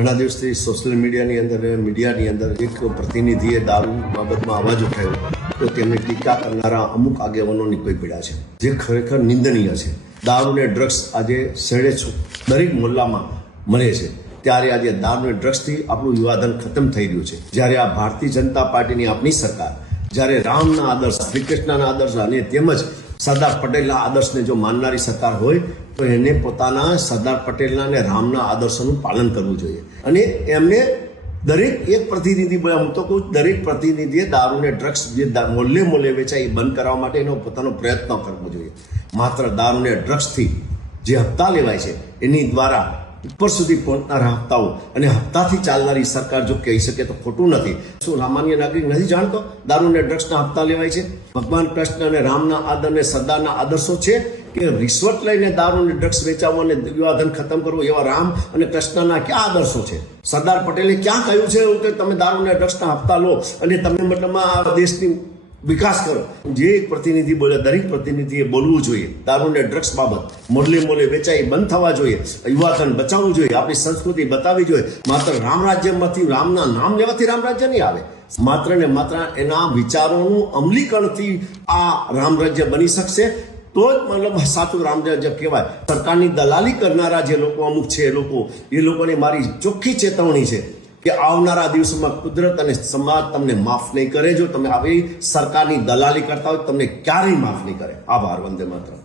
ઘણા દિવસથી સોશિયલ મીડિયાની અંદર એક પ્રતિનિધિએ દારૂ બાબતમાં અવાજ ઉઠાવ્યો તો તેમની ટીકા કરનારા અમુક આગેવાનોની કોઈ પીડા છે, જે ખરેખર નિંદનીય છે. દારૂ ને ડ્રગ્સ આજે શેડે દરેક મોહલ્લામાં મળે છે, ત્યારે આજે દારૂ ને ડ્રગ્સથી આપણું યુવાધન ખતમ થઈ રહ્યું છે. જ્યારે આ ભારતીય જનતા પાર્ટીની આપણી સરકાર જ્યારે રામના આદર્શ, શ્રી કૃષ્ણના આદર્શ અને તેમજ સરદાર પટેલના આદર્શને જો માનનારી સરકાર હોય તો એને પોતાના સરદાર પટેલના અને રામના આદર્શોનું પાલન કરવું જોઈએ. અને એમને દરેક એક પ્રતિનિધિ, હું તો કહું દરેક પ્રતિનિધિએ દારૂ ને ડ્રગ્સ જે મોલ્લે વેચાય એ બંધ કરવા માટે એનો પોતાનો પ્રયત્ન કરવો જોઈએ. માત્ર દારૂ ને ડ્રગ્સથી જે હપ્તા લેવાય છે એની દ્વારા ઉપર સુધી પહોંચનારા હપ્તાઓ અને હપ્તાથી ચાલનારી સરકાર જો કહી શકે તો ખોટું નથી. શું સામાન્ય નાગરિક નથી જાણતો દારૂ ને ડ્રગ્સના હપ્તા લેવાય છે? ભગવાન કૃષ્ણ અને રામના આદર અને સરદારના આદર્શો છે કે રિશ્વત લઈને દારૂ ને ડ્રગ્સ વેચાવવો અને યુવાધન ખતમ કરવો એવા રામ અને કૃષ્ણના ક્યાં આદર્શો છે? સરદાર પટેલે ક્યાં કહ્યું છે કે તમે દારૂ ને ડ્રગ્સના હપ્તા લો અને તમે મતલબમાં આ દેશની વિકાસ કરો? જે એક પ્રતિનિધિ બોલે દરેક પ્રતિનિધિએ બોલવું જોઈએ. દારૂ ને ડ્રગ્સ બાબત મોલ્લે વેચાઈ બંધ થવા જોઈએ, યુવાધન બચાવવું જોઈએ, આપણી સંસ્કૃતિ બતાવવી જોઈએ. માત્ર રામ રાજ્યમાંથી રામના નામ લેવાથી રામ રાજ્ય નહીં આવે. માત્ર ને માત્ર એના વિચારોનું અમલીકરણથી આ રામ રાજ્ય બની શકશે, તો જ મતલબ સાચું રામ રાજ્ય કહેવાય. સરકારની દલાલી કરનારા જે લોકો અમુક છે એ લોકોને મારી ચોખ્ખી ચેતવણી છે કે આવનારા દિવસોમાં કુદરત અને સમાજ તમને માફ નહીં કરે. જો તમે આવી સરકારની દલાલી કરતા હોય તમને ક્યારેય માફ નહીં કરે. આભાર. વંદે માતરમ.